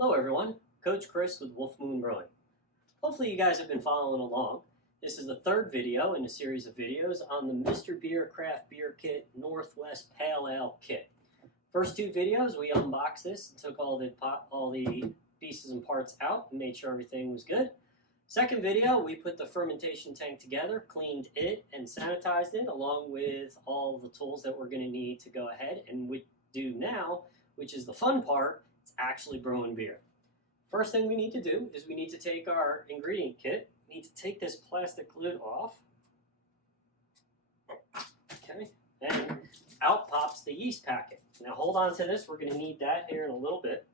Hello everyone, Coach Chris with WolfMoon Brewing. Hopefully you guys have been following along. This is the third video in a series of videos on the Mr.Beer Craft Beer Kit Northwest Pale Ale Kit. First two videos we unboxed this and took all the pieces and parts out and made sure everything was good. Second video we put the fermentation tank together, cleaned it and sanitized it along with all the tools that we're going to need to go ahead and we do now, which is the fun part. It's actually brewing beer. First thing we need to do is we need to take our ingredient kit. We need to take this plastic lid off. Okay, and out pops the yeast packet. Now hold on to this. We're going to need that here in a little bit.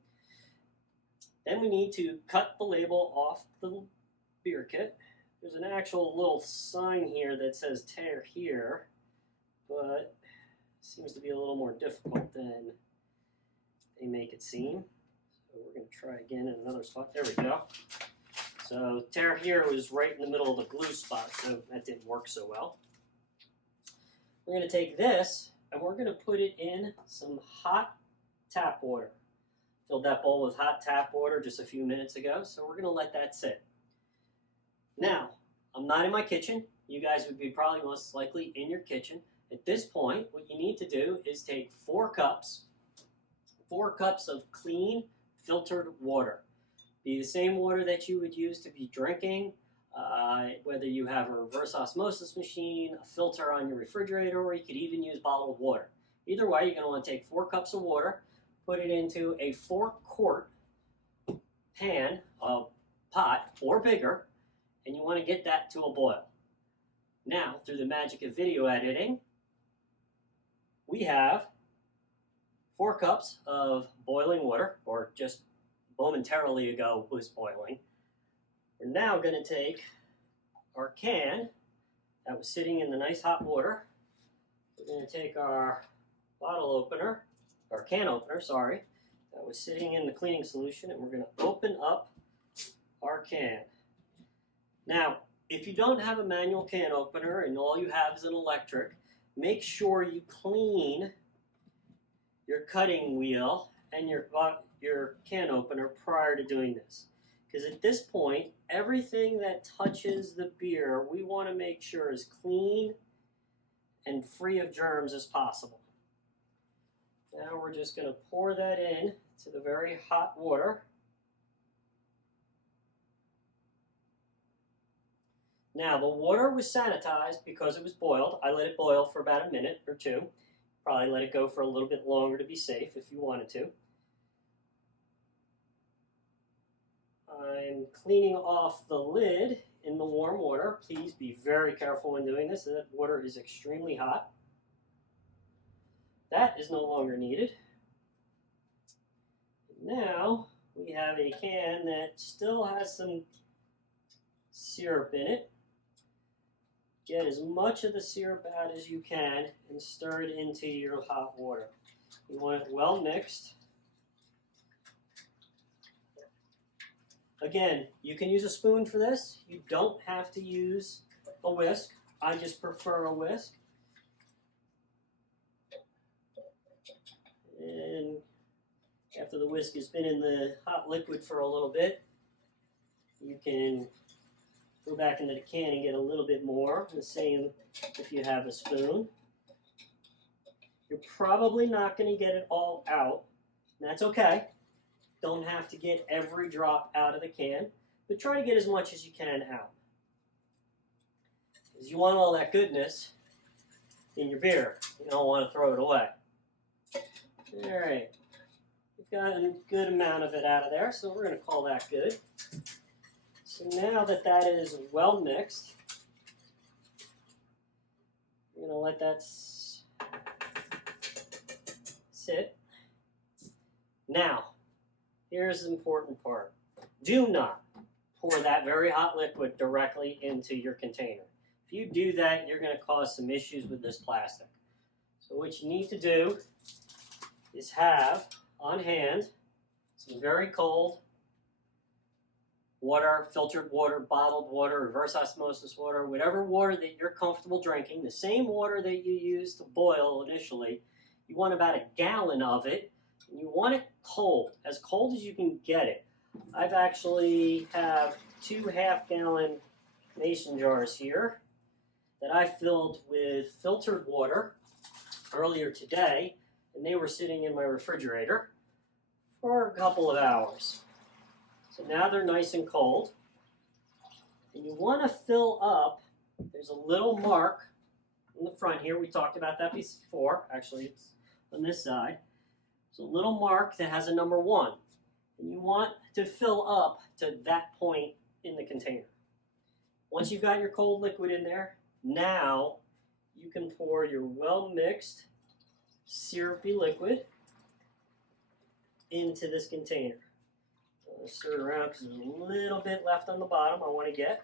Then we need to cut the label off the beer kit. There's an actual little sign here that says tear here, but it seems to be a little more difficult than they make it seem. So we're going to try again in another spot. There we go. So tear here was right in the middle of the glue spot, so that didn't work so well. We're going to take this and we're going to put it in some hot tap water. Filled that bowl with hot tap water just a few minutes ago, so we're going to let that sit. Now, I'm not in my kitchen. You guys would be probably most likely in your kitchen. At this point, what you need to do is take 4 cups of clean filtered water. Be the same water that you would use to be drinking, whether you have a reverse osmosis machine, a filter on your refrigerator, or you could even use bottled water. Either way, you're going to want to take 4 cups of water, put it into a 4-quart pan, a pot, or bigger, and you want to get that to a boil. Now, through the magic of video editing, we have 4 cups of boiling water, or just momentarily ago was boiling. We're now going to take our can that was sitting in the nice hot water. We're going to take our bottle opener, or can opener, sorry, that was sitting in the cleaning solution, and we're going to open up our can. Now, if you don't have a manual can opener and all you have is an electric, make sure you clean your cutting wheel and your can opener prior to doing this. Because at this point, everything that touches the beer, we want to make sure is clean and free of germs as possible. Now we're just going to pour that in to the very hot water. Now the water was sanitized because it was boiled. I let it boil for about a minute or two. Probably let it go for a little bit longer to be safe if you wanted to. I'm cleaning off the lid in the warm water. Please be very careful when doing this. That water is extremely hot. That is no longer needed. Now we have a can that still has some syrup in it. Get as much of the syrup out as you can and stir it into your hot water. You want it well mixed. Again, you can use a spoon for this. You don't have to use a whisk. I just prefer a whisk. And after the whisk has been in the hot liquid for a little bit, you can go back into the can and get a little bit more, the same if you have a spoon. You're probably not going to get it all out, and that's okay. Don't have to get every drop out of the can, but try to get as much as you can out. Because you want all that goodness in your beer. You don't want to throw it away. Alright, we've got a good amount of it out of there, so we're going to call that good. So now that that is well mixed, we're going to let that sit. Now, here's the important part. Do not pour that very hot liquid directly into your container. If you do that, you're going to cause some issues with this plastic. So what you need to do is have on hand some very cold water, filtered water, bottled water, reverse osmosis water, whatever water that you're comfortable drinking, the same water that you used to boil initially. You want about 1 gallon of it And you want it cold as you can get it. I've actually have 2 half-gallon mason jars here that I filled with filtered water earlier today, and they were sitting in my refrigerator for a couple of hours. So now they're nice and cold. And you want to fill up, there's a little mark in the front here. We talked about that before. Actually, it's on this side. It's a little mark that has a number 1. And you want to fill up to that point in the container. Once you've got your cold liquid in there, now you can pour your well-mixed syrupy liquid into this container. I'll stir it around because there's a little bit left on the bottom I want to get.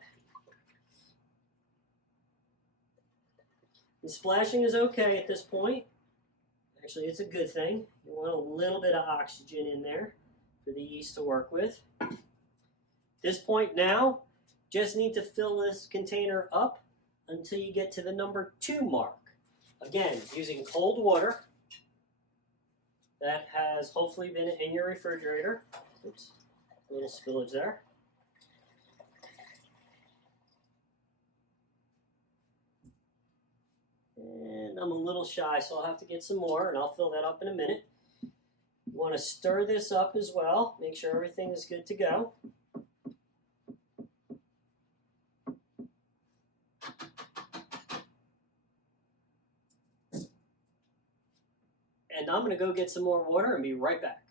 The splashing is okay at this point. Actually, it's a good thing. You want a little bit of oxygen in there for the yeast to work with. At this point now, just need to fill this container up until you get to the number 2 mark. Again, using cold water that has hopefully been in your refrigerator. Oops, a little spillage there. And I'm a little shy, so I'll have to get some more, and I'll fill that up in a minute. You want to stir this up as well. Make sure everything is good to go. And I'm going to go get some more water and be right back.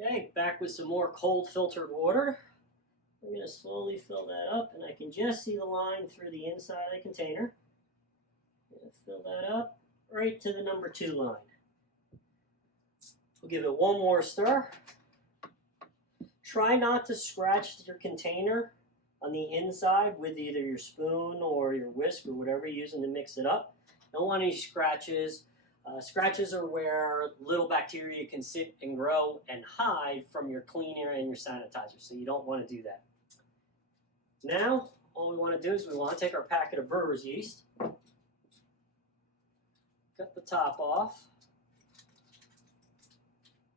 Okay, back with some more cold filtered water. I'm going to slowly fill that up, and I can just see the line through the inside of the container. I'm going to fill that up right to the number 2 line. We'll give it one more stir. Try not to scratch your container on the inside with either your spoon or your whisk or whatever you're using to mix it up. Don't want any scratches. Scratches are where little bacteria can sit and grow and hide from your cleaner and your sanitizer, so you don't want to do that. Now, all we want to do is we want to take our packet of brewer's yeast, cut the top off,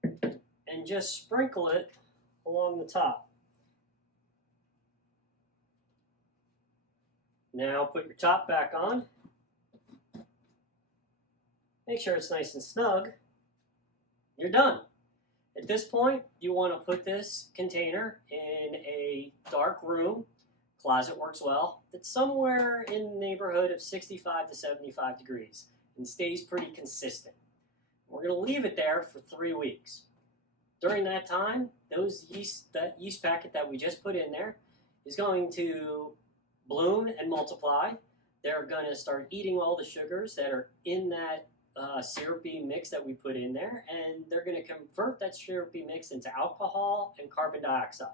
and just sprinkle it along the top. Now put your top back on. Make sure it's nice and snug. You're done. At this point, you want to put this container in a dark room. Closet works well. It's somewhere in the neighborhood of 65 to 75 degrees and stays pretty consistent. We're going to leave it there for 3 weeks. During that time, that yeast packet that we just put in there is going to bloom and multiply. They're going to start eating all the sugars that are in that syrupy mix that we put in there, and they're going to convert that syrupy mix into alcohol and carbon dioxide.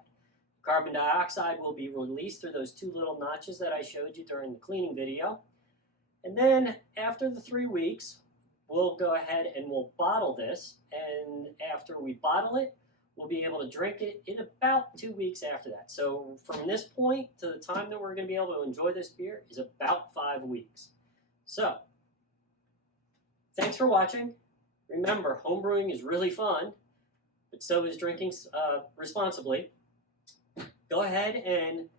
Carbon dioxide will be released through those 2 little notches that I showed you during the cleaning video. And then after the 3 weeks, we'll go ahead and we'll bottle this, and after we bottle it, we'll be able to drink it in about 2 weeks after that. So from this point to the time that we're going to be able to enjoy this beer is about 5 weeks. So, thanks for watching. Remember, homebrewing is really fun, but so is drinking responsibly. Go ahead and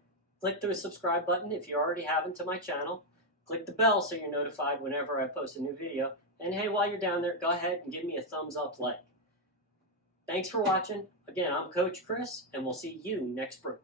click the subscribe button if you already haven't to my channel. Click the bell so you're notified whenever I post a new video. And hey, while you're down there, go ahead and give me a thumbs up like. Thanks for watching. Again, I'm Coach Chris, and we'll see you next brew.